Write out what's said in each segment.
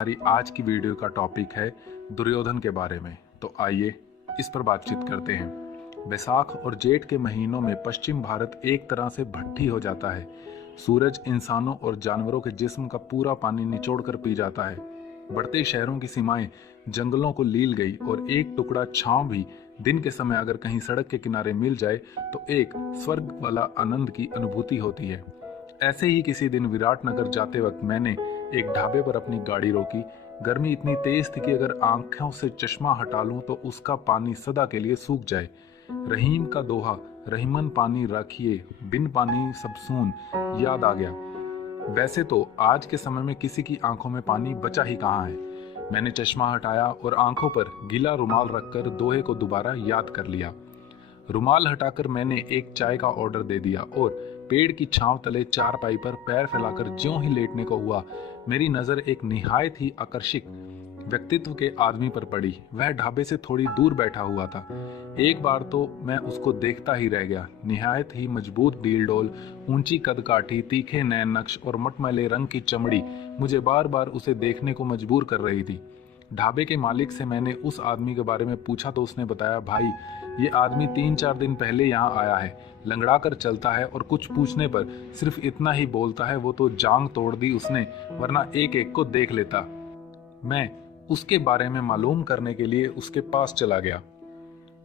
हमारी आज की वीडियो का टॉपिक है दुर्योधन के बारे में। तो आइए इस पर बातचीत करते हैं। बैसाख और जेठ के महीनों में पश्चिम भारत एक तरह से भट्ठी हो जाता है। सूरज इंसानों और जानवरों के जिस्म का पूरा पानी निचोड़ कर पी जाता है। बढ़ते शहरों की सीमाएं जंगलों को लील गई और एक टुकड़ा छांव भी दिन के समय अगर कहीं सड़क के किनारे मिल जाए तो एक स्वर्ग वाला आनंद की अनुभूति होती है। ऐसे ही किसी दिन विराटनगर जाते वक्त मैंने एक ढाबे पर अपनी गाड़ी रोकी। गर्मी इतनी तेज थी कि अगर आंखों से चश्मा हटा लूं तो उसका पानी सदा के लिए सूख जाए। रहीम का दोहा, रहीमन पानी राखिए बिन पानी सब सून, याद आ गया। वैसे तो आज के समय में किसी की आंखों में पानी बचा ही कहाँ है। मैंने चश्मा हटाया और आंखों पर गीला रुमाल रखकर दोहे को दोबारा याद कर लिया। रुमाल हटाकर मैंने एक चाय का ऑर्डर दे दिया और पेड़ की छांव तले चारपाई पर पैर फैलाकर ज्यों ही लेटने को हुआ, मेरी नजर एक निहायत ही आकर्षक व्यक्तित्व के आदमी पर पड़ी। वह ढाबे से थोड़ी दूर बैठा हुआ था। एक बार तो मैं उसको देखता ही रह गया। निहायत ही मजबूत डीलडोल, ऊंची कदकाठी, तीखे नैन नक्श और मटमैले रंग की चमड़ी मुझे बार बार उसे देखने को मजबूर कर रही थी। ढाबे के मालिक से मैंने उस आदमी के बारे में पूछा तो उसने बताया, भाई ये आदमी 3-4 दिन पहले यहाँ आया है, लंगड़ा कर चलता है और कुछ पूछने पर सिर्फ इतना ही बोलता है, वो तो जांग तोड़ दी उसने, वरना एक एक को देख लेता। मैं उसके बारे में मालूम करने के लिए उसके पास चला गया।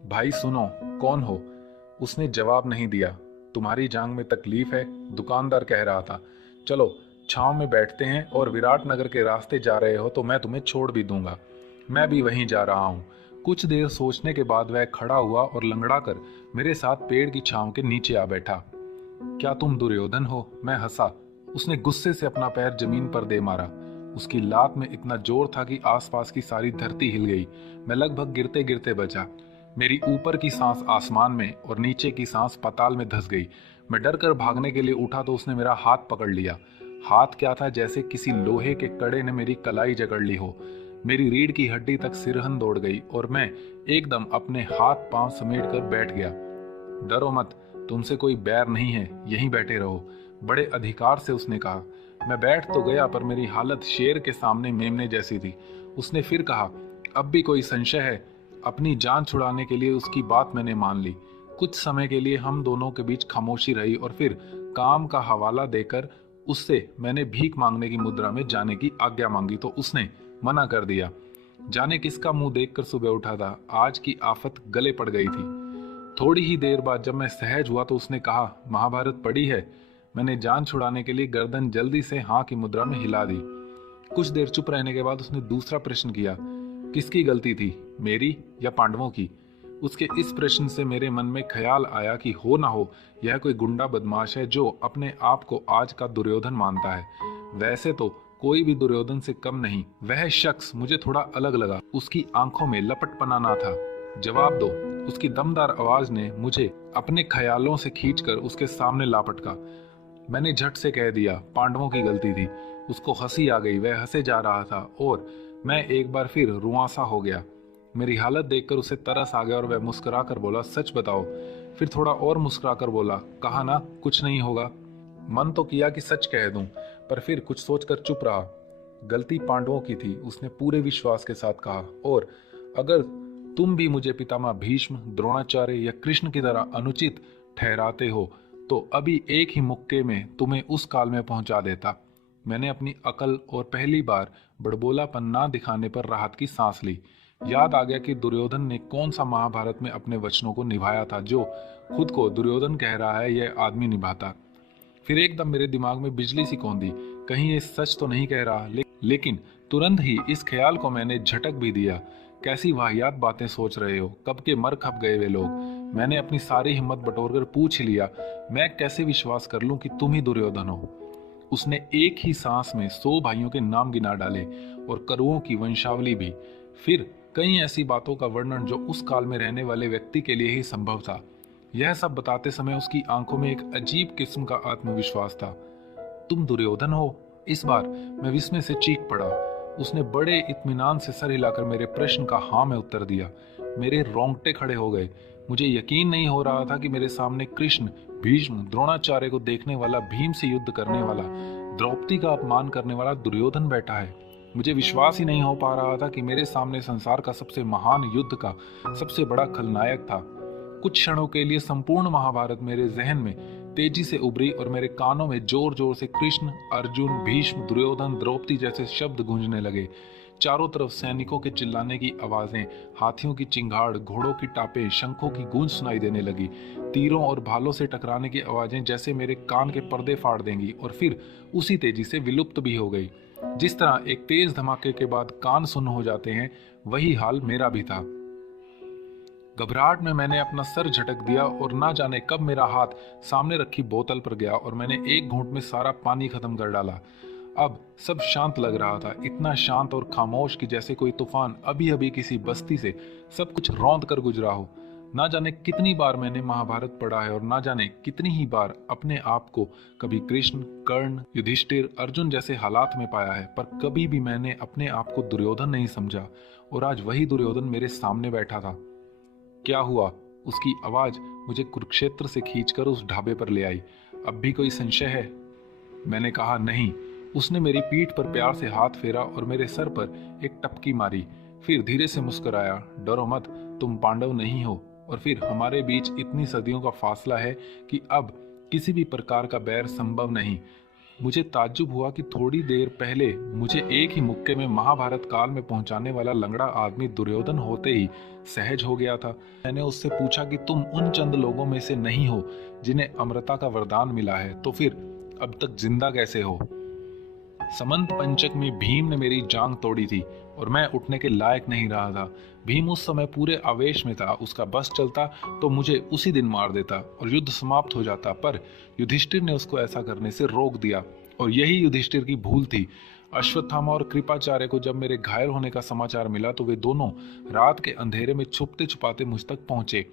भाई सुनो, कौन हो? उसने जवाब नहीं दिया। तुम्हारी जांग में तकलीफ है, दुकानदार कह रहा था। चलो छांव में बैठते हैं, और विराटनगर के रास्ते जा रहे हो तो मैं तुम्हें छोड़ भी दूंगा। मैं भी वहीं जा रहा हूँ। कुछ देर सोचने के बाद वह खड़ा हुआ और लंगड़ा कर मेरे साथ पेड़ की छांव के नीचे आ बैठा। क्या तुम दुर्योधन हो? मैं हंसा। उसने गुस्से से अपना पैर जमीन पर दे मारा। उसकी लात में इतना जोर था कि आसपास की सारी धरती हिल गई। मैं लगभग गिरते गिरते बचा। मेरी ऊपर की सांस आसमान में और नीचे की सांस पाताल में धंस गई। मैं डर कर भागने के लिए उठा तो उसने मेरा हाथ पकड़ लिया। हाथ क्या था, जैसे किसी लोहे के कड़े ने मेरी कलाई जकड़ ली हो। मेरी रीढ़ की हड्डी तक सिरहन दौड़ गई और मैं एकदम अपने हाथ पांव समेट कर बैठ गया। डरो मत, तुमसे कोई बैर नहीं है, यहीं बैठे रहो, बड़े अधिकार से उसने कहा। मैं बैठ तो गया पर मेरी हालत शेर के सामने मेमने जैसी थी। उसने फिर कहा, अब भी कोई संशय है? अपनी जान छुड़ाने के लिए उसकी बात मैंने मान ली। कुछ समय के लिए हम दोनों के बीच खामोशी रही और फिर काम का हवाला देकर उससे मैंने भीख मांगने की मुद्रा में जाने की आज्ञा मांगी तो उसने मना कर दिया। जाने किसका मुंह देखकर सुबह उठा था, आज की आफत गले पड़ गई थी। थोड़ी ही देर बाद जब मैं सहज हुआ तो उसने कहा, महाभारत पढ़ी है? मैंने जान छुड़ाने के लिए गर्दन जल्दी से हाँ की मुद्रा में हिला दी। कुछ देर चुप रहने के बाद उसने दूसरा प्रश्न किया, किसकी गलती थी, मेरी या पांडवों की? उसके इस प्रश्न से मेरे मन में ख्याल आया कि हो ना हो यह कोई गुंडा बदमाश है जो अपने आप को आज का दुर्योधन मानता है। वैसे तो कोई भी दुर्योधन से कम नहीं। वह शख्स मुझे थोड़ा अलग लगा। उसकी आंखों में लपटपना ना था। जवाब दो, उसकी दमदार आवाज ने मुझे अपने ख्यालों से खींचकर उसके सामने लापटका। मैंने झट से कह दिया, पांडवों की गलती थी। उसको हंसी आ गई। वह हंसे जा रहा था और मैं एक बार फिर रुआंसा हो गया। मेरी हालत देखकर उसे तरस आ गया और वह मुस्कुरा कर बोला, सच बताओ। फिर थोड़ा और मुस्कुरा कर बोला, कहा ना कुछ नहीं होगा। मन तो किया कि सच कह दूं, पर फिर कुछ सोचकर चुप रहा। गलती पांडवों की थी, उसने पूरे विश्वास के साथ कहा, और अगर तुम भी मुझे पितामह भीष्म, द्रोणाचार्य या कृष्ण की तरह अनुचित ठहराते हो तो अभी एक ही मुक्के में तुम्हें उस काल में पहुंचा देता। मैंने अपनी अकल और पहली बार बड़बोलापन ना दिखाने पर राहत की सांस ली। याद आ गया कि दुर्योधन ने कौन सा महाभारत में अपने वचनों को निभाया था जो खुद को दुर्योधन कह रहा है यह आदमी निभाता। फिर एकदम मेरे दिमाग में बिजली सी कौंधी, कहीं ये सच तो नहीं कह रहा। लेकिन तुरंत ही इस ख्याल को मैंने झटक भी दिया। कैसी वाहियात बातें सोच रहे हो, कब के मर खप गए वे लोग। मैंने अपनी सारी हिम्मत बटोरकर पूछ लिया, मैं कैसे विश्वास कर लूं कि तुम ही दुर्योधन हो? उसने एक ही सांस में 100 भाइयों के नाम गिना डाले और करुओं की वंशावली भी। फिर कई ऐसी बातों का वर्णन जो उस काल में रहने वाले व्यक्ति के लिए ही संभव था। यह सब बताते समय उसकी आंखों में एक अजीब किस्म का आत्मविश्वास था। तुम दुर्योधन हो? इस बार मैं विस्मय से चीख पड़ा। उसने बड़े इत्मीनान से सर हिलाकर मेरे प्रश्न का हाँ में उत्तर दिया। मेरे रोंगटे खड़े हो गए। मुझे यकीन नहीं हो रहा था कि मेरे सामने कृष्ण, भीष्म, द्रोणाचार्य को देखने वाला, भीम से युद्ध करने वाला, द्रौपदी का अपमान करने वाला दुर्योधन बैठा है। मुझे विश्वास ही नहीं हो पा रहा था कि मेरे सामने संसार का सबसे महान युद्ध का सबसे बड़ा खलनायक था। कुछ क्षणों के लिए संपूर्ण महाभारत मेरे जहन में तेजी से उभरी और मेरे कानों में जोर जोर से कृष्ण, अर्जुन, भीष्म, दुर्योधन, द्रौपदी जैसे शब्द गूंजने लगे। चारों तरफ सैनिकों के चिल्लाने की आवाजें, हाथियों की चिंगाड़, घोड़ों की टापें, शंखों की गूंज सुनाई देने लगी। तीरों और भालों से टकराने की आवाजें जैसे मेरे कान के पर्दे फाड़ देंगी और फिर उसी तेजी से विलुप्त भी हो गई। जिस तरह एक तेज धमाके के बाद कान सुन्न हो जाते हैं, वही हाल मेरा भी था। घबराहट में मैंने अपना सर झटक दिया और ना जाने कब मेरा हाथ सामने रखी बोतल पर गया और मैंने एक घूंट में सारा पानी खत्म कर डाला। अब सब शांत लग रहा था, इतना शांत और खामोश कि जैसे कोई तूफान अभी अभी किसी बस्ती से सब कुछ रौंद कर गुजरा हो। ना जाने कितनी बार मैंने महाभारत पढ़ा है और ना जाने कितनी ही बार अपने आप को कभी कृष्ण, कर्ण, युधिष्ठिर, अर्जुन जैसे हालात में पाया है, पर कभी भी मैंने अपने आप को दुर्योधन नहीं समझा। और आज वही दुर्योधन मेरे सामने बैठा था। क्या हुआ? उसकी आवाज मुझे कुरुक्षेत्र से खींचकर उस ढाबे पर ले आई। अब भी कोई संशय है? मैंने कहा नहीं। उसने मेरी पीठ पर प्यार से हाथ फेरा और मेरे सर पर एक टपकी मारी। फिर धीरे से मुस्कुराया, डरो मत, तुम पांडव नहीं हो। और फिर हमारे बीच इतनी सदियों का फासला है कि अब किसी भी प्रकार का बैर संभव नहीं। मुझे ताज्जुब हुआ कि थोड़ी देर पहले मुझे एक ही मुक्के में महाभारत काल में पहुंचाने वाला लंगड़ा आदमी दुर्योधन होते ही सहज हो गया था। मैंने उससे पूछा कि तुम उन चंद लोगों में से नहीं हो जिन्हें अमरता का वरदान मिला है, तो फिर अब तक जिंदा कैसे हो? समंत पंचक में भीम ने मेरी जांग तोड़ी थी और मैं उठने के लायक नहीं रहा था। भीम उस समय पूरे आवेश में था। उसका बस चलता तो मुझे उसी दिन मार देता और युद्ध समाप्त हो जाता, पर युधिष्ठिर ने उसको ऐसा करने से रोक दिया और यही युधिष्ठिर की भूल थी। अश्वत्थामा और कृपाचार्य को जब मेरे घायल होने का समाचार मिला तो वे दोनों रात के अंधेरे में छुपते छुपाते मुझ तक पहुंचे।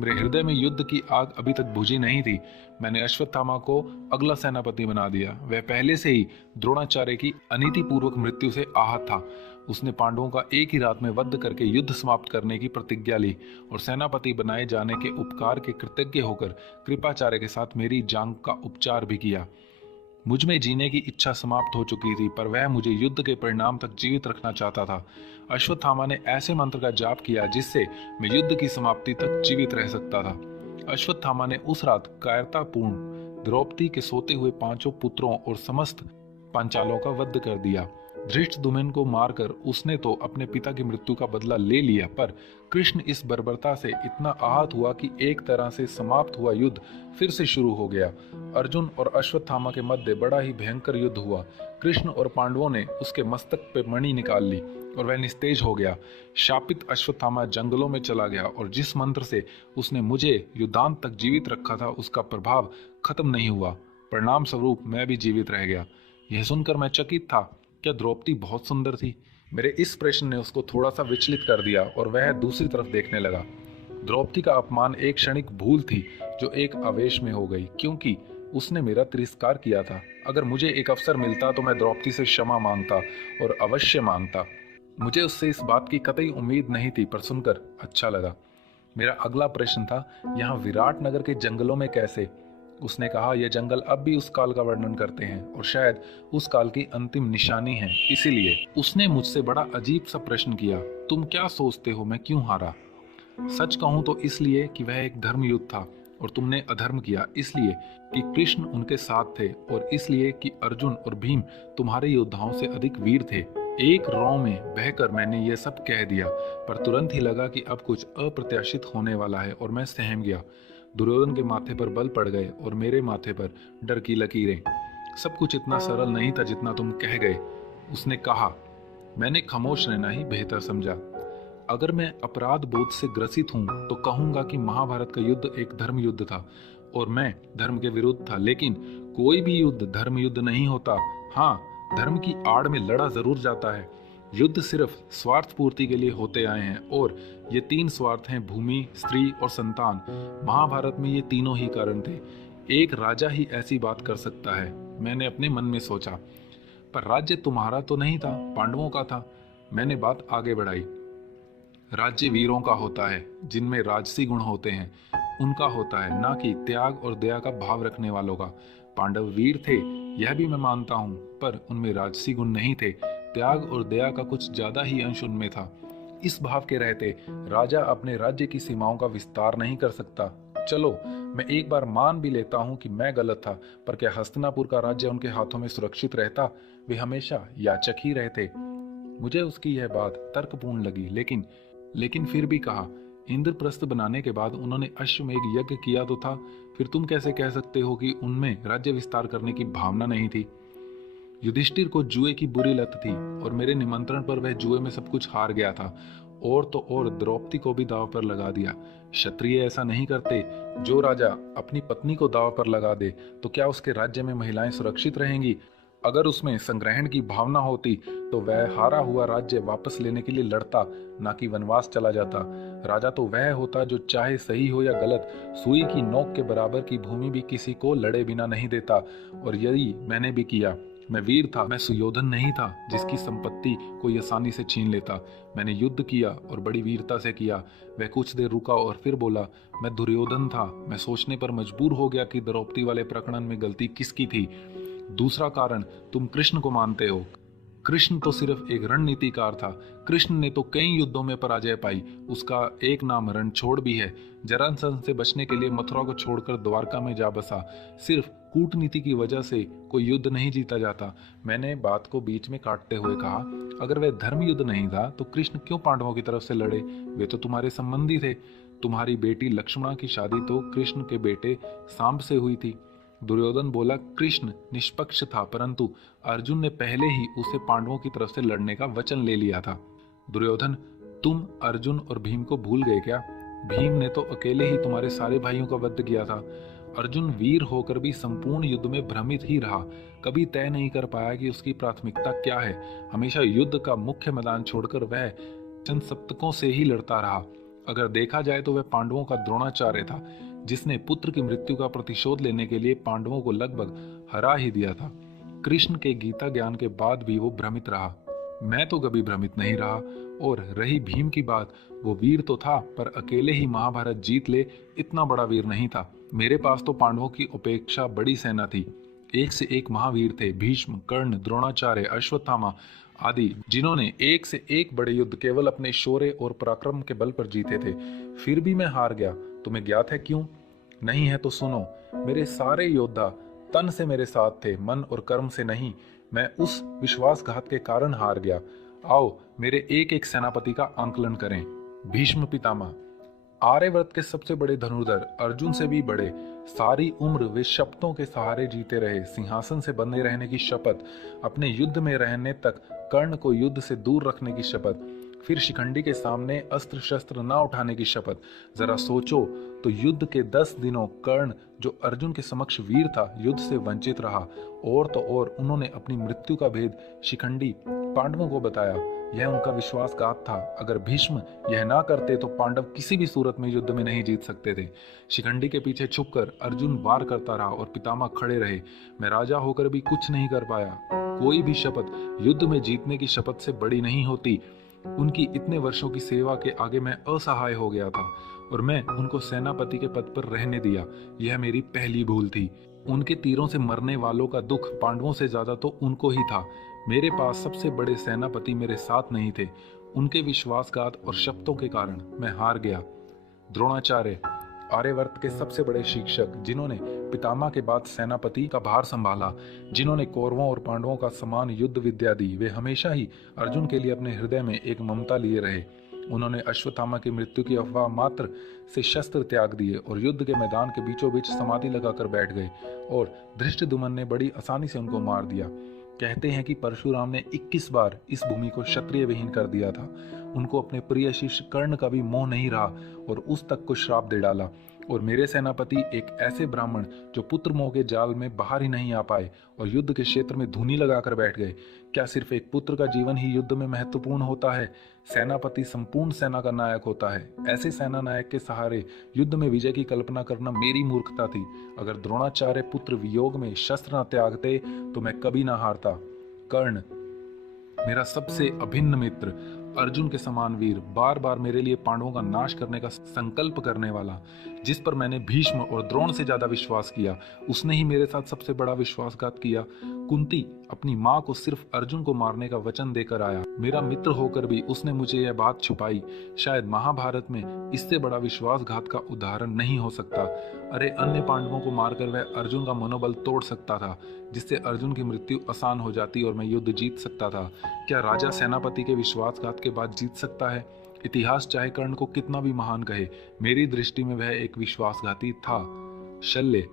मेरे हृदय में युद्ध की आग अभी तक बुझी नहीं थी। मैंने अश्वत्थामा को अगला सेनापति बना दिया। वह पहले से ही द्रोणाचार्य की अनीतिपूर्वक मृत्यु से आहत था। उसने पांडवों का एक ही रात में वध करके युद्ध समाप्त करने की प्रतिज्ञा ली और सेनापति बनाए जाने के उपकार के कृतज्ञ होकर कृपाचार्य के साथ मेरी जांग का उपचार भी किया। मुझ में जीने की इच्छा समाप्त हो चुकी थी, पर वह मुझे युद्ध के परिणाम तक जीवित रखना चाहता था। अश्वत्थामा ने ऐसे मंत्र का जाप किया जिससे मैं युद्ध की समाप्ति तक जीवित रह सकता था। अश्वत्थामा ने उस रात कायरतापूर्ण द्रौपदी के सोते हुए 5 पुत्रों और समस्त पांचालों का वध कर दिया। धृष्टद्युम्न को मारकर उसने तो अपने पिता की मृत्यु का बदला ले लिया, पर कृष्ण इस बर्बरता से इतना आहत हुआ कि एक तरह से समाप्त हुआ युद्ध फिर से शुरू हो गया। अर्जुन और अश्वत्थामा के मध्य बड़ा ही भयंकर युद्ध हुआ। कृष्ण और पांडवों ने उसके मस्तक पे मणि निकाल ली और वह निस्तेज हो गया। शापित अश्वत्थामा जंगलों में चला गया और जिस मंत्र से उसने मुझे युद्धांत तक जीवित रखा था उसका प्रभाव खत्म नहीं हुआ। परिणाम स्वरूप मैं भी जीवित रह गया। यह सुनकर मैं चकित था। क्या द्रौपदी बहुत सुंदर थी? मेरे इस प्रश्न ने उसको थोड़ा सा विचलित कर दिया और वह दूसरी तरफ देखने लगा। द्रौपदी का अपमान एक क्षणिक भूल थी जो एक आवेश में हो गई, क्योंकि उसने मेरा तिरस्कार किया था। अगर मुझे एक अवसर मिलता तो मैं द्रौपदी से क्षमा मांगता और अवश्य मांगता। मुझे उससे इस बात की कतई उम्मीद नहीं थी, पर सुनकर अच्छा लगा। मेरा अगला प्रश्न था, यहाँ विराट नगर के जंगलों में कैसे? उसने कहा, यह जंगल अब भी उस काल का वर्णन करते हैं और शायद उस काल की अंतिम निशानी है। इसीलिए उसने मुझसे बड़ा अजीब सा प्रश्न किया, तुम क्या सोचते हो मैं क्यों हारा? सच कहूं तो इसलिए कि वह एक धर्म युद्ध था और तुमने अधर्म किया, इसलिए कि कृष्ण उनके साथ थे और इसलिए कि अर्जुन और भीम तुम्हारे योद्धाओं से अधिक वीर थे। एक रौ में बहकर मैंने यह सब कह दिया, पर तुरंत ही लगा कि अब कुछ अप्रत्याशित होने वाला है और मैं सहम गया। दुर्योधन के माथे पर बल पड़ गए और मेरे माथे पर डर की लकीरें। सब कुछ इतना सरल नहीं था जितना तुम कह गए। उसने कहा। मैंने खामोश रहना ही बेहतर समझा। अगर मैं अपराध बोध से ग्रसित हूं तो कहूंगा कि महाभारत का युद्ध एक धर्म युद्ध था और मैं धर्म के विरुद्ध था, लेकिन कोई भी युद्ध धर्म युद्ध नहीं होता। हाँ, धर्म की आड़ में लड़ा जरूर जाता है। युद्ध सिर्फ स्वार्थ पूर्ति के लिए होते आए हैं और ये 3 स्वार्थ हैं, भूमि, स्त्री और संतान। महाभारत में ये तीनों ही कारण थे। एक राजा ही ऐसी बात कर सकता है, मैंने अपने मन में सोचा। पर राज्य तुम्हारा तो नहीं था, पांडवों का था। मैंने बात आगे बढ़ाई। राज्य वीरों का होता है, जिनमें राजसी गुण होते हैं, उनका होता है, ना कि त्याग और दया का भाव रखने वालों का। पांडव वीर थे, यह भी मैं मानता हूं, पर उनमें राजसी गुण नहीं थे। त्याग और दया का कुछ ज्यादा ही अंश उनमें था। इस भाव के रहते राजा अपने राज्य की सीमाओं का विस्तार नहीं कर सकता। चलो, मैं एक बार मान भी लेता हूं कि मैं गलत था, पर क्या हस्तिनापुर का राज्य उनके हाथों में सुरक्षित रहता? वे हमेशा याचक ही रहते। मुझे उसकी यह बात तर्कपूर्ण लगी, लेकिन फिर भी कहा, इंद्रप्रस्थ बनाने के बाद उन्होंने अश्वमेध यज्ञ किया तो था, फिर तुम कैसे कह सकते हो कि उनमें राज्य विस्तार करने की भावना नहीं थी? युधिष्ठिर को जुए की बुरी लत थी और मेरे निमंत्रण पर वह जुए में सब कुछ हार गया था। और तो और द्रौपदी को भी दांव पर लगा दिया। क्षत्रिय ऐसा नहीं करते। जो राजा अपनी पत्नी को दांव पर लगा दे तो क्या उसके राज्य में महिलाएं सुरक्षित रहेंगी? अगर उसमें संग्रहण की भावना होती तो वह हारा हुआ राज्य वापस लेने के लिए लड़ता, ना कि वनवास चला जाता। राजा तो वह होता जो चाहे सही हो या गलत, सुई की नोक के बराबर की भूमि भी किसी को लड़े बिना नहीं देता। और यही मैंने भी किया। मैं वीर था, मैं सुयोधन नहीं था जिसकी संपत्ति कोई आसानी से छीन लेता। मैंने युद्ध किया और बड़ी वीरता से किया। वह कुछ देर रुका और फिर बोला, मैं दुर्योधन था। मैं सोचने पर मजबूर हो गया कि द्रौपदी वाले प्रकरण में गलती किसकी थी। दूसरा कारण, तुम कृष्ण को मानते हो। कृष्ण तो सिर्फ एक रणनीतिकार था। कृष्ण ने तो कई युद्धों में पराजय पाई। उसका एक नाम रणछोड़ भी है। जरासंध से बचने के लिए मथुरा को छोड़कर द्वारका में जा बसा। सिर्फ कूटनीति की वजह से कोई युद्ध नहीं जीता जाता। मैंने बात को बीच में काटते हुए कहा, अगर वह धर्म युद्ध नहीं था तो कृष्ण क्यों पांडवों की तरफ से लड़े? वे तो तुम्हारे संबंधी थे। तुम्हारी बेटी लक्ष्मणा की शादी तो कृष्ण के बेटे सांब से हुई थी। दुर्योधन बोला, कृष्ण निष्पक्ष था, परंतु अर्जुन ने पहले ही उसे पांडवों की तरफ से लड़ने का वचन ले लिया था। दुर्योधन, तुम अर्जुन और भीम को भूल गए क्या? भीम ने तो अकेले ही तुम्हारे सारे भाइयों का वध किया था। अर्जुन वीर होकर भी संपूर्ण युद्ध में भ्रमित ही रहा। कभी तय नहीं कर पाया कि उसकी प्राथमिकता क्या है। हमेशा युद्ध का मुख्य मैदान छोड़कर वह चंद सप्तकों से ही लड़ता रहा। अगर देखा जाए तो वह पांडवों का द्रोणाचार्य था, जिसने पुत्र की मृत्यु का प्रतिशोध लेने के लिए पांडवों को लगभग हरा ही दिया था। कृष्ण के गीता ज्ञान के बाद भी वो भ्रमित रहा। मैं तो कभी भ्रमित नहीं रहा। और रही भीम की बात, वो वीर तो था, पर अकेले ही महाभारत जीत ले इतना बड़ा वीर नहीं था। मेरे पास तो पांडवों की अपेक्षा बड़ी सेना थी। एक से एक महावीर थे, भीष्म, कर्ण, द्रोणाचार्य, अश्वत्थामा आदि, जिन्होंने एक से एक बड़े युद्ध केवल अपने शौर्य और पराक्रम के बल पर जीते थे। फिर भी मैं हार गया। तुम्हें ज्ञात है क्यों? नहीं है तो सुनो। मेरे सारे योद्धा तन से मेरे साथ थे, मन और कर्म से नहीं। मैं उस विश्वासघात के कारण हार गया। आओ मेरे एक एक सेनापति का आंकलन करें। भीष्म पितामह, आर्यव्रत के सबसे बड़े धनुर्धर, अर्जुन से भी बड़े। सारी उम्र वे शपथों के सहारे जीते रहे। सिंहासन से बंधे रहने की शपथ, अपने युद्ध में रहने तक कर्ण को युद्ध से दूर रखने की शपथ, फिर शिखंडी के सामने अस्त्र शस्त्र न उठाने की शपथ। जरा सोचो तो युद्ध के 10 दिनों कर्ण, जो अर्जुन के समक्ष वीर था, युद्ध से वंचित रहा। और तो और उन्होंने अपनी मृत्यु का भेद शिखंडी पांडवों को बताया। यह उनका विश्वासघात था। अगर भीष्म यह ना करते तो पांडव किसी भी सूरत में युद्ध में नहीं जीत सकते थे। शिखंडी के पीछे छुपकर अर्जुन वार करता रहा और पितामह खड़े रहे। मैं राजा होकर भी कुछ नहीं कर पाया। कोई भी शपथ युद्ध में जीतने की शपथ से बड़ी नहीं होती। उनकी इतने वर्षों की सेवा के आगे मैं असहाय हो गया था और मैं उनको सेनापति के पद पर रहने दिया। यह मेरी पहली भूल थी। उनके तीरों से मरने वालों का दुख पांडवों से ज्यादा तो उनको ही था। मेरे पास सबसे बड़े सेनापति मेरे साथ नहीं थे। उनके विश्वासघात और शब्दों के कारण मैं हार गया। द्रोणाचार्य, आर्यवर्त के सबसे बड़े शिक्षक, जिन्होंने पितामह के बाद सेनापति का भार संभाला, जिन्होंने कौरवों और पांडवों का समान युद्ध विद्या दी, वे हमेशा ही अर्जुन के लिए अपने हृदय में एक ममता लिए रहे। उन्होंने अश्वत्थामा की मृत्यु की अफवाह मात्र से शस्त्र त्याग दिए और युद्ध के मैदान के बीचों बीच समाधि लगाकर बैठ गए और धृष्टद्युम्न ने बड़ी आसानी से उनको मार दिया। कहते हैं कि परशुराम ने 21 बार इस भूमि को क्षत्रिय विहीन कर दिया था। उनको अपने प्रिय शिष्य कर्ण का भी मोह नहीं रहा और उस तक को श्राप दे डाला। और मेरे सेनापति एक ऐसे ब्राह्मण जो पुत्र मोह के जाल में बाहर ही नहीं आ पाए और युद्ध के क्षेत्र में धूनी लगाकर बैठ गए। क्या सिर्फ एक पुत्र का जीवन ही युद्ध में महत्वपूर्ण होता है? सेनापति संपूर्ण सेना का नायक होता है। ऐसे सेना नायक के सहारे युद्ध में विजय की कल्पना करना मेरी मूर्खता थी। अगर द्रोणाचार्य पुत्र वियोग में शस्त्र न त्यागते तो मैं कभी ना हारता। कर्ण, मेरा सबसे अभिन्न मित्र, अर्जुन के समान वीर, बार बार मेरे लिए पांडवों का नाश करने का संकल्प करने वाला, जिस पर मैंने भीष्म और द्रोण से ज्यादा विश्वास किया, उसने ही मेरे साथ सबसे बड़ा विश्वासघात किया। कुंती अपनी माँ को सिर्फ अर्जुन को मारने का वचन देकर आया, मेरा मित्र होकर भी उसने मुझे यह बात छुपाई। शायद महाभारत में इससे बड़ा विश्वासघात का उदाहरण नहीं हो सकता। अरे अन्य पांडवों को मारकर वह अर्जुन का मनोबल तोड़ सकता था, जिससे अर्जुन की मृत्यु आसान हो जाती और मैं युद्ध जीत सकता था। क्या राजा सेनापति के विश्वासघात के बाद जीत सकता है? इतिहास चाहे कर्ण को कितना भी महान कहे, मेरी दृष्टि में वह एक विश्वासघाती था। शल्य,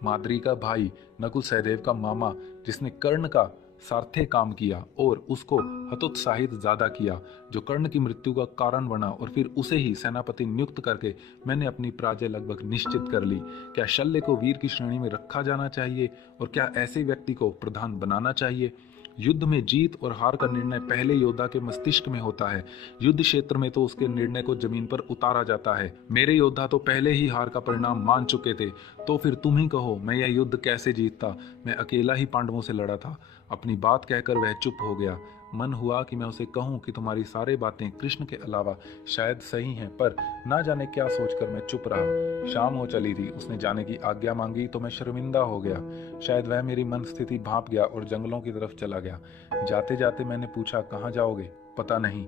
माद्री का भाई, नकुल सहदेव का मामा, जिसने कर्ण का सारथी काम किया और उसको हतोत्साहित ज्यादा किया, जो कर्ण की मृत्यु का कारण बना, और फिर उसे ही सेनापति नियुक्त करके मैंने अपनी पराजय लगभग निश्चित कर ली। क्या शल्य को वीर की श्रेणी में रखा जाना चाहिए, और क्या ऐसे व्यक्ति को प्रधान बनाना चाहिए? युद्ध में जीत और हार का निर्णय पहले योद्धा के मस्तिष्क में होता है। युद्ध क्षेत्र में तो उसके निर्णय को जमीन पर उतारा जाता है। मेरे योद्धा तो पहले ही हार का परिणाम मान चुके थे, तो फिर तुम ही कहो मैं यह युद्ध कैसे जीतता? मैं अकेला ही पांडवों से लड़ा था। अपनी बात कहकर वह चुप हो गया। मन हुआ कि मैं उसे कहूं कि तुम्हारी सारी बातें कृष्ण के अलावा शायद सही हैं, पर ना जाने क्या सोचकर मैं चुप रहा। शाम हो चली थी। उसने जाने की आज्ञा मांगी तो मैं शर्मिंदा हो गया। शायद वह मेरी मन स्थिति भांप गया और जंगलों की तरफ चला गया। जाते जाते मैंने पूछा, कहाँ जाओगे? पता नहीं,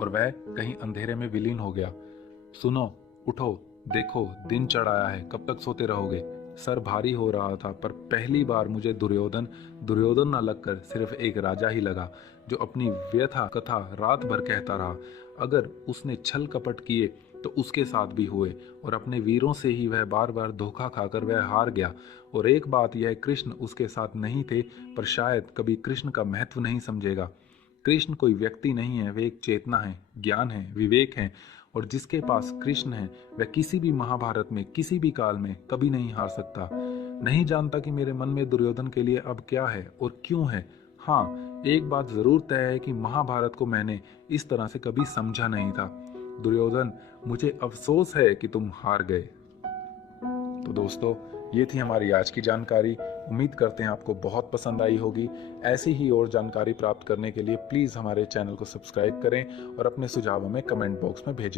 और वह कहीं अंधेरे में विलीन हो गया। सुनो, उठो, देखो दिन चढ़ आया है, कब तक सोते रहोगे? सर भारी हो रहा था, पर पहली बार मुझे दुर्योधन न लगकर सिर्फ एक राजा ही लगा, जो अपनी व्यथा कथा रात भर कहता रहा। अगर उसने छल कपट किए तो उसके साथ भी हुए, और अपने वीरों से ही वह बार बार धोखा खाकर वह हार गया। और एक बात यह, कृष्ण उसके साथ नहीं थे, पर शायद कभी कृष्ण का महत्व नहीं समझेगा। कृष्ण कोई व्यक्ति नहीं है, वे एक चेतना है, ज्ञान है, विवेक है, और जिसके पास कृष्ण है वह किसी भी महाभारत में, किसी भी काल में कभी नहीं हार सकता। नहीं जानता कि मेरे मन में दुर्योधन के लिए अब क्या है और क्यों है। हाँ, एक बात जरूर तय है कि महाभारत को मैंने इस तरह से कभी समझा नहीं था। दुर्योधन, मुझे अफसोस है कि तुम हार गए। तो दोस्तों, ये थी हमारी आज की जानकारी। उम्मीद करते हैं आपको बहुत पसंद आई होगी। ऐसी ही और जानकारी प्राप्त करने के लिए प्लीज़ हमारे चैनल को सब्सक्राइब करें और अपने सुझावों में कमेंट बॉक्स में भेजें।